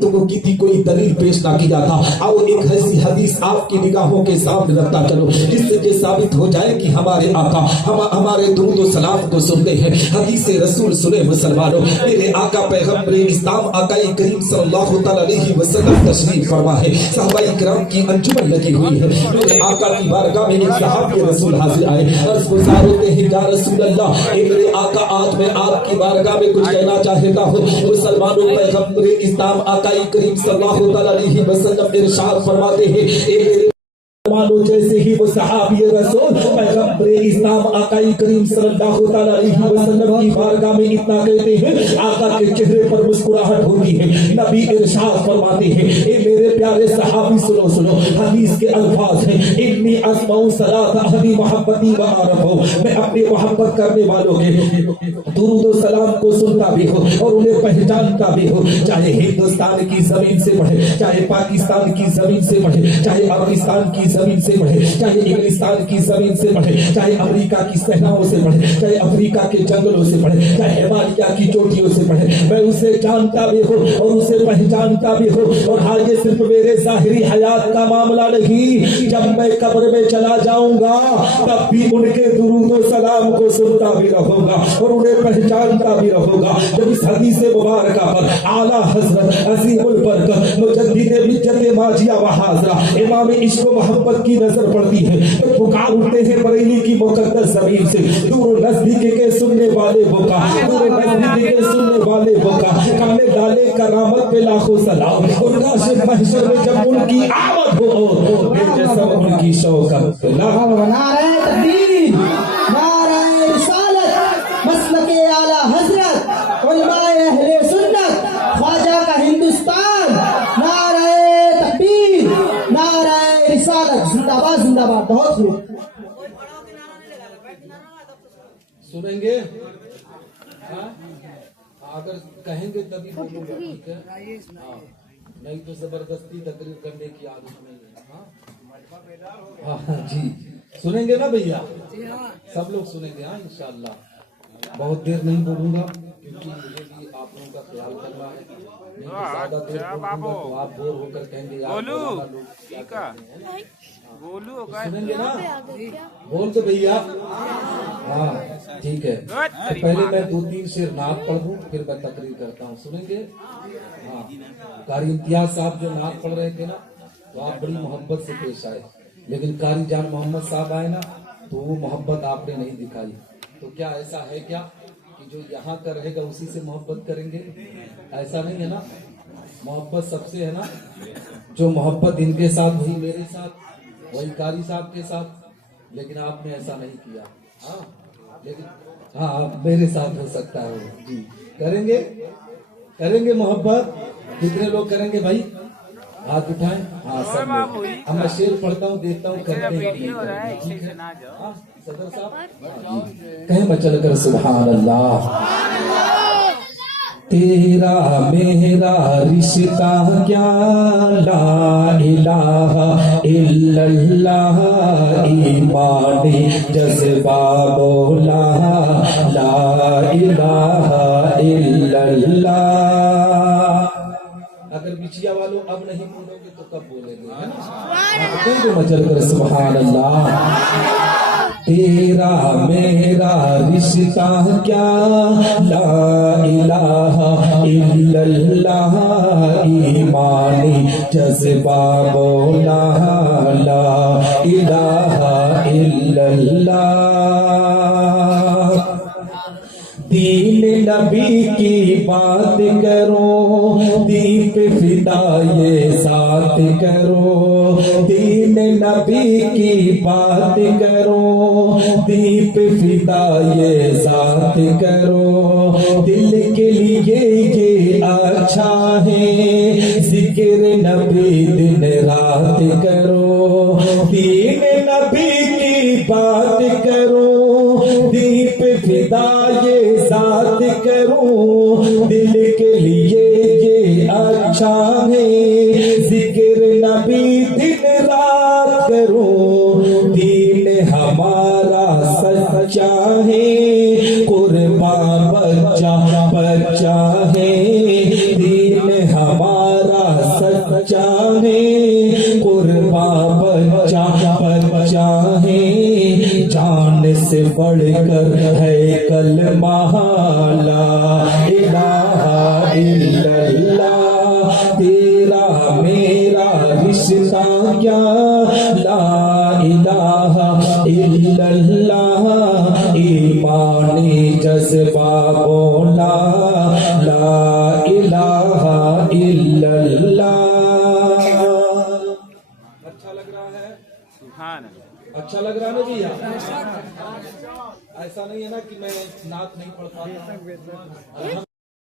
गुफ्तगू की थी, कोई दलील पेश ना किया था। आओ एक ऐसी हदीस आपकी निगाहों के सामने रखता चलो जिससे ये साबित हो जाए कि हमारे आका हमारे दुरूद व सलाम को सुनते हैं। हदीस रसूल सुने मुसलमानों, मेरे आका पैगंबर इस्लाम आका करीम सल्लल्लाहु अलैहि वसल्लम तशरीफ फरमा है। सहाबाए किराम की अंजुमन लगी हुई है। मेरे आका की बारगाह में एक सहाबी रसूल हाजिर आए। अर्ज़ गुज़ार होते हैं, या रसूल अल्लाह, मेरे आका आज मैं आपकी बारगाह में कुछ कहना चाहता हूँ। मुसलमानों, पैगंबर इस्लाम आका करीम सल्लल्लाहु अलैहि वसल्लम इरशाद फरमाते हैं, मानो जैसे ही वो सहाबी रसूल पैगंबर इस्लाम आका करीम सल्लल्लाहु अलैहि वसल्लम की बारगाह में इतना कहते हैं, आका के चेहरे पर मुस्कुराहट होती है। नबी इरशाद फरमाते हैं, ए मेरे प्यारे सहाबी सुनो सुनो, हदीस के अल्फाज हैं, इन्नी अस्माउ सलात अहदी मोहब्बती व आरफो, मैं अपने मोहब्बत करने वालों के दुरूद व सलाम को सुनता भी हूँ और उन्हें पहचानता भी हूँ। चाहे हिंदुस्तान की जमीन से बढ़े, चाहे पाकिस्तान की जमीन से बढ़े, चाहे अफगानिस्तान की जमीन से बढ़े, चाहे इंग्लिस्तान की जमीन से बढ़े, चाहे अमेरिका की सहराओं से बढ़े, चाहे अफ्रीका के जंगलों से बढ़े, चाहे हिमालय की चोटियों से बढ़े, मैं उसे जानता भी हूँ और उसे पहचानता भी हूँ। और हाँ, ये सिर्फ मेरे जाहिरी हयात का मामला नहीं, जब मैं कब्र में चला जाऊंगा तब भी उनके दुरूद व सलाम को सुनता भी रहूंगा और उन्हें पहचानता भी रहूंगा। जब इस हदीस मुबारका पर आला हजरत अजीमुल बरकत मुजद्दिद मिल्लत माजिया व हाजरा इमाम इश्क व मोहब्बत की नजर पड़ती है तो पुकार उठते हैं बरेली की मुकद्दस जमीन से, दूर नजदीक के सुनने वाले बोका, दूर नजदीक के सुनने वाले बोका, काले डाले करामत पे लाखों सलाम। और काशिफ महशर में जब उनकी आमद हो मेरे जैसा उनकी शौकत नारे तकबीर, नारे रिसालत, मसलके आला हजरत, उलमाए अहले सुन्नत, ख्वाजा का हिंदुस्तान, नारे तकबीर, नारे रिसालत, जिंदाबाद जिंदाबाद। बहुत खूब सुनेंगे, अगर कहेंगे तभी बोलूंगा, ठीक है? नहीं तो जबरदस्ती तकरीर करने की आदत नहीं है। हाँ जी, सुनेंगे ना भैया? सब लोग सुनेंगे। हाँ इंशाअल्लाह। बहुत देर नहीं बोलूंगा क्योंकि मुझे भी आप लोगों का ख्याल करना है। नहीं तो ज्यादा देर बोलूंगा तो आप बोर होकर कहेंगे यार सुनेंगे ना? बोल तो भैया। हाँ ठीक है, तो पहले मैं 2-3 शेर नात पढ़ दूं फिर मैं तकरीर करता हूँ। सुनेंगे? हाँ, कारी इम्तियाज साहब जो नात पढ़ रहे थे ना तो आप बड़ी मोहब्बत से पेश आए, लेकिन कारी जान मोहम्मद साहब आए ना तो वो मोहब्बत आपने नहीं दिखाई। तो क्या ऐसा है क्या कि जो यहाँ का रहेगा उसी से मोहब्बत करेंगे? ऐसा नहीं है ना, मोहब्बत सबसे है ना। जो मोहब्बत इनके साथ हुई मेरे साथ वही कारी साहब के साथ, लेकिन आपने ऐसा नहीं किया। हाँ लेकिन हाँ मेरे साथ हो सकता है जी। करेंगे करेंगे मोहब्बत? कितने लोग करेंगे भाई? हाथ उठाएं। हाँ सब लोग। अब मैं शेर पढ़ता हूँ, देखता हूँ करते हैं कि नहीं करते। हाँ सदर साहब कहें बचल कर सुभान अल्लाह। तेरा मेरा रिश्ता क्या ला इलाहा इल्लल्लाह, ईमानी जज्बा बोला ला इलाहा इल्लल्लाह। अगर बिछिया वालों अब नहीं बोलोगे तो कब बोलेंगे? है ना? मचल कर सुभान अल्लाह। तेरा मेरा रिश्ता क्या ला इलाहा इल्लल्लाह, ईमानी जज्बा बोला ला इलाहा इल्लल्लाह। दीन नबी की बात करो, दीप फिदा ये साथ करो, दीन नबी की बात करो, दीप फिदा ये साथ करो। दिल के लिए ये अच्छा है, जिक्र नबी दिन रात करो, दीन नबी की बात करो, दीप फिदा ये साथ करो। दिल के लिए ये अच्छा है, जिक्र नबी दिन रात करो। दीन हमारा सच्चा है, कुर्बान बच्चा बच्चा है, दीन हमारा इल्लल्लाह, तेरा मेरा रिश्ता क्या ला इलाहा इल्लल्लाह, ईमानी जज्बा बोला ला इलाहा इल्लल्लाह। अच्छा लग रहा है? अच्छा लग रहा है ना भैया? ऐसा नहीं है ना कि मैं नात नहीं पढ़ पाता।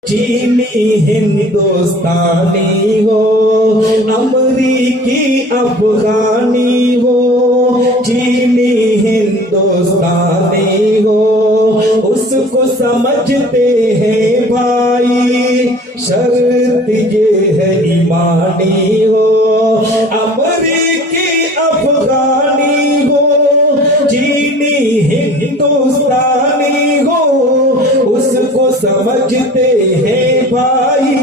चीनी हिंदुस्तानी हो, अमरीकी अफगानी हो, चीनी हिंदुस्तानी हो, उसको समझते हैं भाई, शर्त ये है ईमानी हो, अमरीकी अफगानी हो, चीनी हिंदुस्तानी हो, उसको समझते हैं भाई,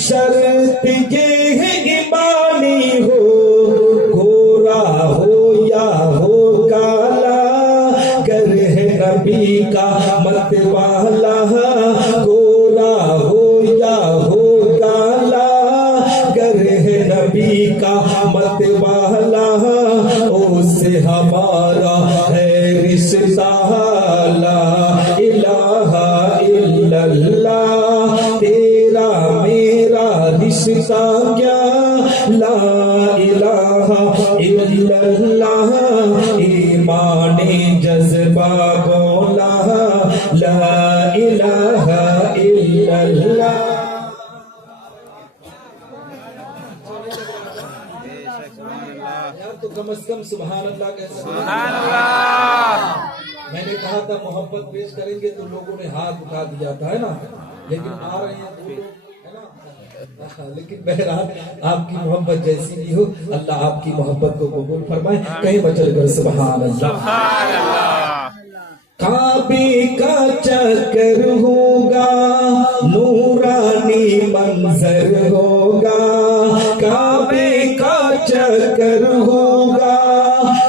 शर्त ये है ईमानी हो, गोरा हो या हो काला, गर है नबी का मत वाला, गोरा हो या हो काला, गर है नबी का मत वाला, उससे हमारा है रिश्ता ला इलाहा इल्लल्लाह, तेरा मेरा रिश्ता क्या ला इलाहा इल्लल्लाह, ईमानी जज्बा बोला ला इलाहा इल्लल्लाह। यार तो कम से कम सुभान अल्लाह कह सकते। सुभान अल्लाह। मैंने कहा था मोहब्बत पेश करेंगे तो लोगों ने हाथ उठा दिया था, है ना, लेकिन आ रहे हैं दो लोग, है ना। लेकिन बहरहाल आपकी मोहब्बत जैसी भी हो, अल्लाह आपकी मोहब्बत को कबूल फरमाए। कहीं बचल कर सुभान अल्लाह। काबे का चक्कर होगा, नूरानी मंजर होगा, काबे का चक्कर होगा,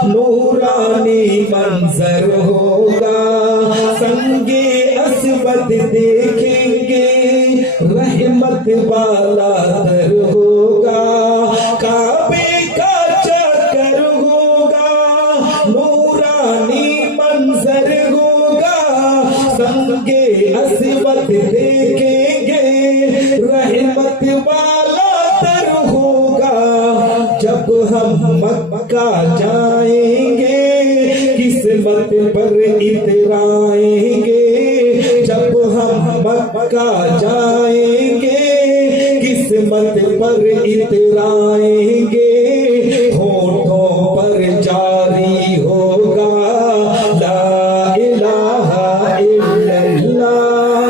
नूरानी मंजर होगा, संगे असवद देखेंगे, रहमत वाला दर होगा, काबे का चक्कर होगा, नूरानी मंजर होगा, संगे असवद देखेंगे, रहमत वाला दर होगा, जब हम मक्का जाएंगे, किस्मत पर इतराएंगे, जब हम मक्का जाएंगे, किस्मत पर इतराएंगे, होठों पर जारी होगा ला इलाहा इल्लल्लाह।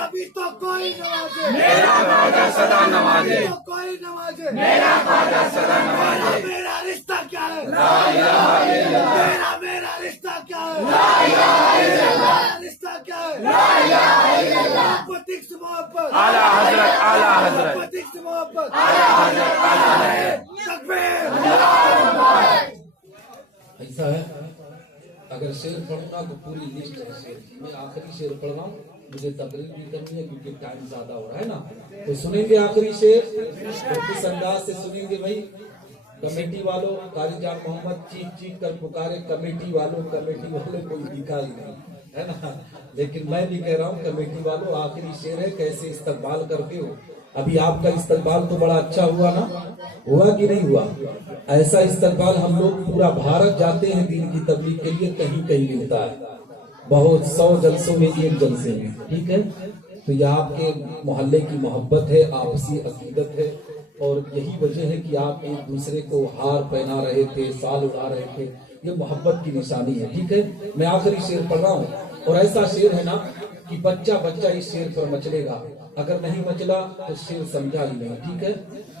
कभी तो कोई नवाजे, मेरा ख्वाजा सदा नवाजे, कोई नवाजे, मेरा ख्वाजा सदा नवाजे, मेरा रिश्ता क्या है ला इलाहा इल्लल्लाह, मेरा रिश्ता क्या है ला इलाहा इल्लल्लाह, मेरा रिश्ता क्या है ला इलाहा इल्लल्लाह, मोहब्बत से मोहब्बत आला हजरत, आला हजरत, मोहब्बत से मोहब्बत आला हजरत, आला हजरत, तकबीर अल्लाहु अकबर। ऐसा है, अगर शेर पढ़ूंगा तो पूरी लिस्ट है शेर की। मैं आखिरी शेर पढ़ रहा हूँ, मुझे तकरीर भी करनी है क्योंकि टाइम ज्यादा हो रहा है ना। तो सुनेंगे आखिरी शेर, किस अंदाज से सुनेंगे भाई। कमेटी वालों, कारी जान मोहम्मद चीख चीख कर पुकारे, कमेटी वालों कोई दिखा ही नहीं, है ना। लेकिन मैं भी कह रहा हूँ कमेटी वालों, आखिरी शेर है, कैसे इस्तकबाल करते हो। अभी आपका इस्तकबाल तो बड़ा अच्छा हुआ ना, हुआ कि नहीं हुआ। ऐसा इस्तकबाल हम लोग पूरा भारत जाते हैं दीन की तबलीग के लिए, कहीं कहीं मिलता है, बहुत 100 जलसों में एक जलसे में, ठीक है। तो ये आपके मोहल्ले की मोहब्बत है, आपसी अकीदत है, और यही वजह है कि आप एक दूसरे को हार पहना रहे थे, साल उड़ा रहे थे, ये मोहब्बत की निशानी है, ठीक है। मैं आखिरी शेर पढ़ रहा हूँ, और ऐसा शेर है ना कि बच्चा बच्चा इस शेर पर मचलेगा, अगर नहीं मचला तो शेर समझा ही नहीं, ठीक है।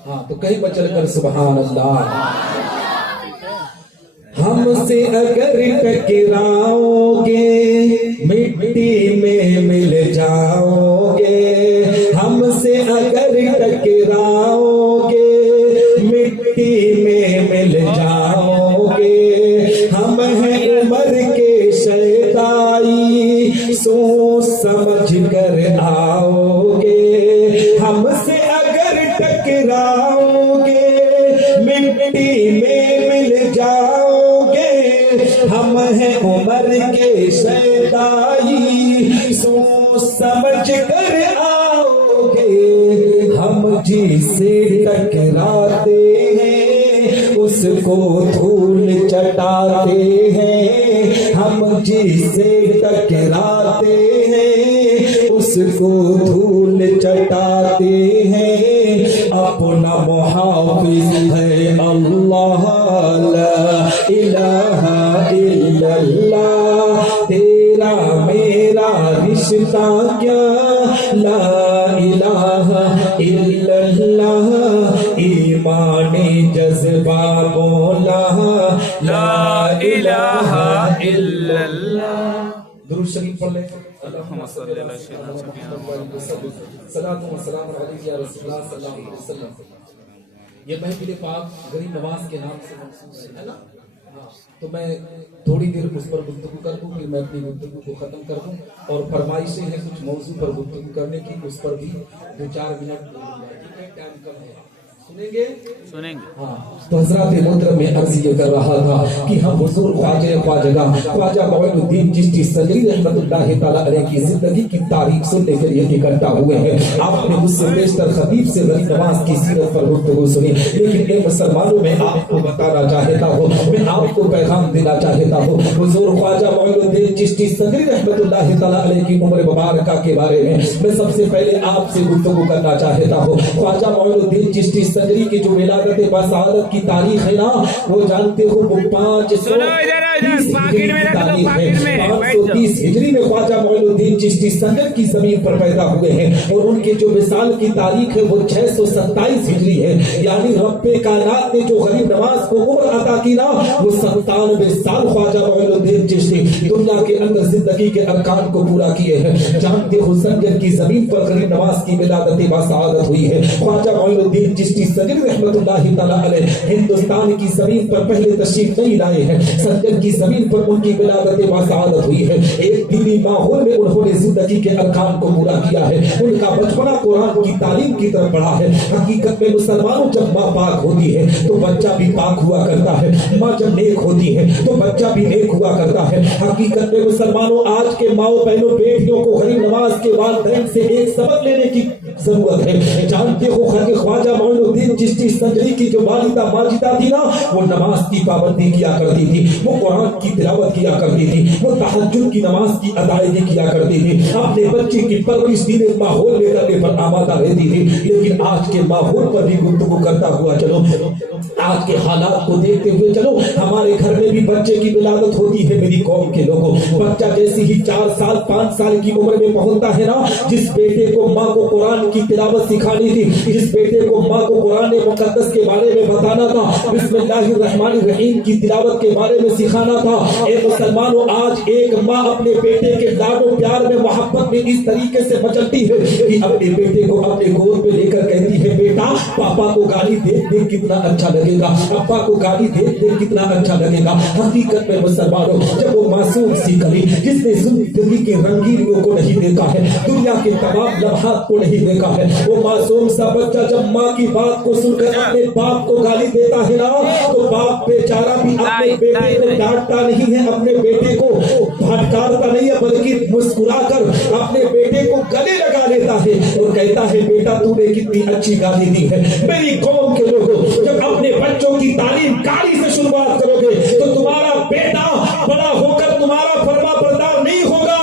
हाँ, तो कहीं मचल कर सुभान अल्लाह। हमसे अगर टकराओगे मिट्टी में मिल जाओगे, हमसे अगर टकराओगे मिट्टी में मिल जाओगे, हम हैं उम्र के शैताई, सोच समझ कर आओ گے ہم سے اگر ٹکراؤ گے مٹی میں مل جاؤ گے ہم ہیں عمر کے شیدائی سوچ سمجھ کر آؤ گے ہم جسے ٹکراتے ہیں اس کو دھول چٹاتے ہیں ہم جسے ٹکراتے ہیں اس کو دھول چٹاتے ہیں اپنا محافظ ہے اللہ لا الہ الا اللہ تیرا میرا رشتہ کیا لا الہ الا اللہ ایمان جذبہ بولا لا الہ الا اللہ درود شریف پڑھ لیں اللہم صلی اللہ علیہ وسلم صلاۃ و سلام علیک یا رسول اللہ صلی اللہ علیہ وسلم یہ محفل پاک غریب نواز کے نام سے منسوب ہے نا تو میں تھوڑی دیر اس پر گفتگو کر دوں پھر میں اپنی گفتگو کو ختم کر دوں اور فرمائشیں ہیں کچھ موضوع پر گفتگو کرنے کی اس پر بھی 2-4 منٹ ٹائم کم ہے سنیں گے ہاں تو حضرات محترم میں عرض یہ کر رہا تھا کہ ہم حضور خواجہ معین الدین چشتی سنجری رحمت اللہ تعالی علیہ کی زندگی کی تاریخ سننے کے لیے اکٹھا ہوئے ہیں آپ نے مجھ سے بیشتر خطیب سے غریب نواز کی سیرت پر گفتگو سنی لیکن اے مسلمانوں میں آپ کو بتانا چاہتا ہوں میں آپ کو پیغام دینا چاہتا ہوں حضور خواجہ معین الدین چشتی سنجری رحمت اللہ تعالی علیہ کی عمر مبارکہ کے بارے میں سب سے پہلے آپ سے گفتگو کرنا چاہتا ہوں خواجہ معین الدین چشتی سنجری کی جو ولادت بسعادت کی تاریخ ہے نا وہ جانتے ہو وہ 530 ہجری میں خواجہ معین الدین چشتی سنجر کی زمین پر پیدا ہوئے ہیں اور ان کے جو وصال کی تاریخ ہے وہ 627 ہجری ہے یعنی رب کائنات نے جو غریب نواز کو عمر عطا کی نا وہ 97 سال خواجہ معین الدین چشتی دنیا کے اندر زندگی کے ارکان کو پورا کیے ہیں جانتے ہو سنجر کی زمین پر غریب نواز کی ولادت بسعادت ہوئی ہے خواجہ معین الدین چشتی سنجر رحمت اللہ تعالی علیہ ہندوستان کی زمین پر پہلے تشریف نہیں لائے ہیں سنجر کی زمین پر ان کی ولادت بسعادت ہوئی ہے ایک دینی ماحول میں انہوں نے زندگی کے ارکان کو پورا کیا ہے ان کا بچپنا قرآن کی تعلیم کی طرف بڑھا ہے حقیقت میں مسلمانوں جب ماں پاک ہوتی ہے تو بچہ بھی پاک ہوا کرتا ہے ماں جب نیک ہوتی ہے تو بچہ بھی نیک ہوا کرتا ہے حقیقت میں مسلمانوں آج کے ماؤں بہنوں بیٹیوں کو غریب نواز کے والدین سے ایک سبق لینے کی ضرورت ہے جانتے ہو خواجہ معین الدین چشتی سنجری کی جو والدہ ماجدہ تھی نا وہ نماز کی پابندی کیا کرتی تھی وہ قرآن کی تلاوت کیا کرتی تھی وہ تہجد کی نماز کی ادائیگی کیا کرتی تھی اپنے بچے کی پرورش دین ماحول میں کرنے پر آمادہ رہتی تھی لیکن آج کے ماحول پر بھی گفتگو کرتا ہوا چلو آج کے حالات کو دیکھتے ہوئے چلو ہمارے گھر میں بھی بچے کی ولادت ہوتی ہے میری قوم کے لوگوں بچہ جیسی ہی 4 سال 5 سال کی عمر میں پہنچتا ہے نا جس بیٹے کو ماں کو قرآن کی تلاوت سکھانی تھی جس بیٹے کو ماں کو قرآن مقدس کے بارے میں بتانا تھا بسم اللہ الرحمن الرحیم کی تلاوت کے بارے میں سکھانا تھا اے مسلمانوں آج ایک ماں اپنے بیٹے کے لاڈ و پیار میں محبت میں اس طریقے سے مچلتی ہے کہ اپنے بیٹے کو اپنے گود پہ لے کر کہتی ہے بیٹا پاپا کو گالی دیکھ دیکھ کتنا اچھا لگے گا ابا کو گالی دیکھ دیکھ کتنا اچھا لگے گا حقیقت میں مسلمانوں جب وہ معصوم سی کلی جس نے زندگی کے رنگینیوں کو نہیں دیکھا ہے دنیا کے تمام لمحات کو نہیں دیکھا ہے وہ معصوم سا بچہ جب ماں کی بات کو سن کر اپنے باپ کو گالی دیتا ہے نا تو باپ بیچارہ بھی اپنے بیٹے کو ڈانٹتا نہیں ہے اپنے بیٹے کو پھٹکارتا نہیں ہے بلکہ مسکرا کر اپنے بیٹے کو گلے لگا لیتا ہے اور کہتا ہے بیٹا تو نے کتنی اچھی گالی دی ہے میری قوم کے لوگوں جب اپنے بچوں کی تعلیم گالی سے شروعات کرو گے تو تمہارا بیٹا بڑا ہو کر تمہارا فرما بردار نہیں ہوگا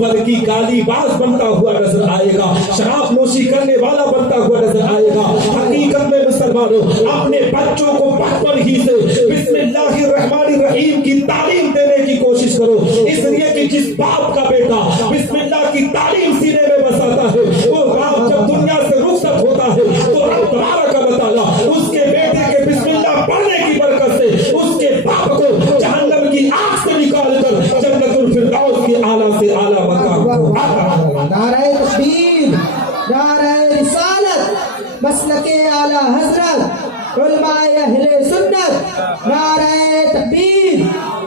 بلکہ گالی باز بنتا ہوا نظر آئے گا شراب نوشی کرنے والا بنتا ہوا نظر آئے گا حقیقت میں مسلمانوں اپنے بچوں کو بچپن ہی سے بسم اللہ الرحمن الرحیم کی تعلیم دینے کی کوشش کرو اس لیے کہ جس باپ کا بیٹا بسم اللہ کی تعلیم سینے میں بساتا ہے وہ باپ جب دنیا سے رخصت ہوتا ہے تو رب تبارک و تعالی اس کے بیٹے کے بسم اللہ پڑھنے کی برکت سے اس کے باپ کو جہنم کی آگ سے نکال کر جنت الفردوس کی اعلیٰ سے اعلیٰ مقام کو نعرہ تکبیر نعرہ رسالت مسلک اعلی حضرت علماء اہل سنت نعرہ تکبیر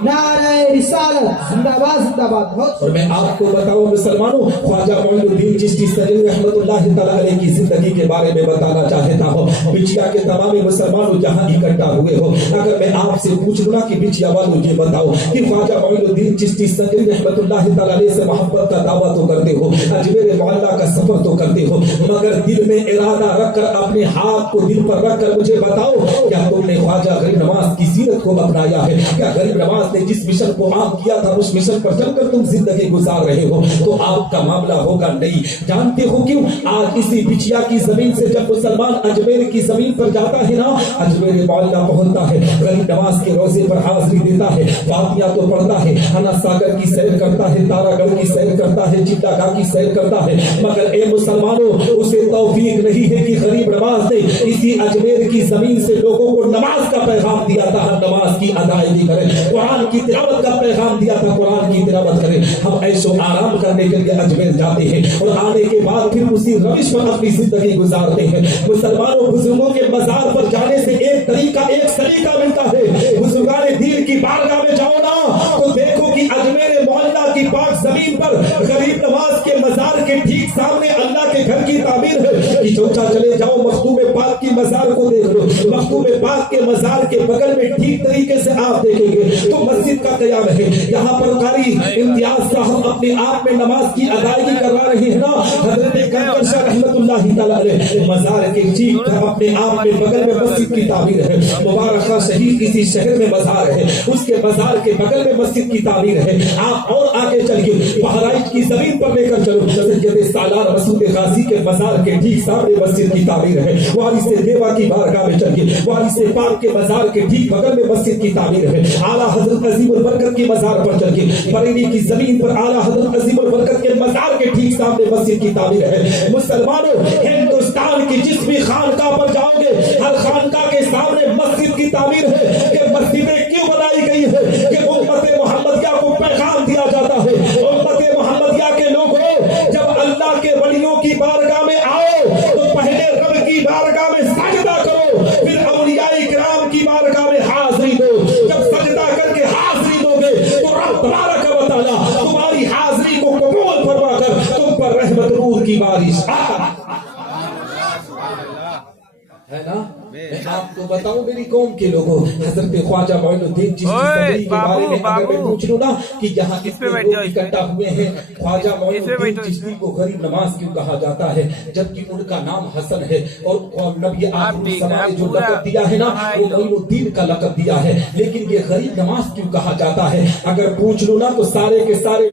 نعرہ رسالت जिंदाबाद जिंदाबाद। बहुत और मैं आपको बताऊं मुसलमानों, ख्वाजा मोइनुद्दीन चिश्ती सलीम रहमतुल्लाह तआला अलैह की जिंदगी के बारे में बताना चाहता हूं। बिछिया के तमाम मुसलमानों जहां इकट्ठा हुए हो, अगर मैं आपसे पूछ लूं ना कि बिछिया वालों ये बताओ कि ख्वाजा मोइनुद्दीन चिश्ती सलीम रहमतुल्लाह तआला अलैह से मोहब्बत का दावा तो करते हो, अजमेर मोहल्ला का सफर तो करते हो, मगर दिल में इरादा रखकर अपने हाथ को दिल पर रखकर मुझे बताओ, क्या तुमने ख्वाजा गरीब नवाज की सीरत को अपनाया है? क्या गरीब नवाज ने जिस मिशन को आप किया था उस मिशन पर चलकर तुम जिंदगी गुजार रहे हो? तो आपका मामला होगा नहीं। जानते हो क्यों? आज इसी बिछिया की जमीन से जब मुसलमान अजमेर की जमीन पर जाता है ना, अजमेर मोहल्ला पहुंचता है, गरीब नवाज के रोजे पर हाजिरी देता है, फातिया तो पढ़ता है, अना सागर की सैर करता है, तारागढ़ की सैर करता है, चिट्टागाह की सैर करता है, मगर ए मुसलमानों, उसे तौफीक नहीं है कि गरीब नवाज ने इसी अजमेर की जमीन से लोगों को नमाज का पैगाम दिया था, नमाज की अदायगी करें, कुरान की तिलावत का पैगाम दिया था, कुरान की तिलावत करें। हम ऐशो आराम करने के लिए अजमेर जाते हैं और आने के बाद फिर उसी रविश पर अपनी जिंदगी गुजारते हैं। मुसलमानों, बुजुर्गों के मजार पर जाने से एक तरीका, एक सलीका मिलता है। बुजुर्गाने दीन की बारगाह में जाओ ना तो देखो कि अजमेर मोहल्ला की पाक जमीन पर गरीब नवाज के मजार के ठीक सामने अल्लाह के घर की तामीर है। कि चौथा चले जाओ मखदूम पाक की मजार को देख लो, मखदूम पाक के मजार के बगल में ठीक तरीके से आप देखेंगे तो मस्जिद का कयाम है। यहाँ पर कारी इम्तियाज साहब अपने आप में नमाज की अदायगी करवा रहे हैं ना। हजरत कंकर शाह रहमतुल्लाह तआला अलैह मजार के ठीक अपने आप में बगल में मस्जिद की तामीर है। मुबारक शहीद किसी शहर में मजार है, उसके मजार के बगल में मस्जिद की तामीर है। आप और आगे चलिए, बहराइच की जमीन पर लेकर चलो, सैयद सालार मसूद गाजी के मजार के ठीक सामने मस्जिद की तामीर है। वारिस देवा की बारगाह में चलिए, वारिस पाक के मजार के ठीक बगल में मस्जिद की तामीर है। आला हजरत अजीमुल बरकत की मजार पर चलिए, बरेली की जमीन पर आला हजरत अजीमुल बरकत के मजार के ठीक सामने मस्जिद की तामीर है। मुसलमानों, हिंदुस्तान की जिस भी खानका पर जाओगे, हर खानका के सामने मस्जिद की तामीर है। कि मस्जिदें क्यों बनाई गई है? कि उम्मत मोहम्मदिया को पैगाम दिया जाता है, उम्मत मोहम्मदिया के लोगों, जब अल्लाह के वलियों की बारगाह में आओ तो पहले रब की बारगाह में सजदा करो, फिर औलियाए किराम की बारगाह में हाजिरी दो। जब सजदा करके हाजिरी दोगे तो रब तबारक व तआला तुम्हारी हाजिरी को कबूल फरमाकर तुम पर रहमत नूर की बारिश है ना। मैं आपको बताऊं मेरी कौम के लोगों, हजरत ख्वाजा मोइनुद्दीन चिश्ती सलीम के बारे में अगर मैं पूछ लूं ना कि यहाँ कितने लोग इकट्ठा हुए हैं, ख्वाजा मोइनुद्दीन चिश्ती को गरीब नवाज क्यों कहा जाता है जबकि उनका नाम हसन है और नबी आखिरी ज़माने जो लक़ब दिया है ना वो मोइनुद्दीन का लक़ब दिया है, लेकिन ये गरीब नवाज क्यों कहा जाता है? अगर पूछ लूं ना तो सारे के सारे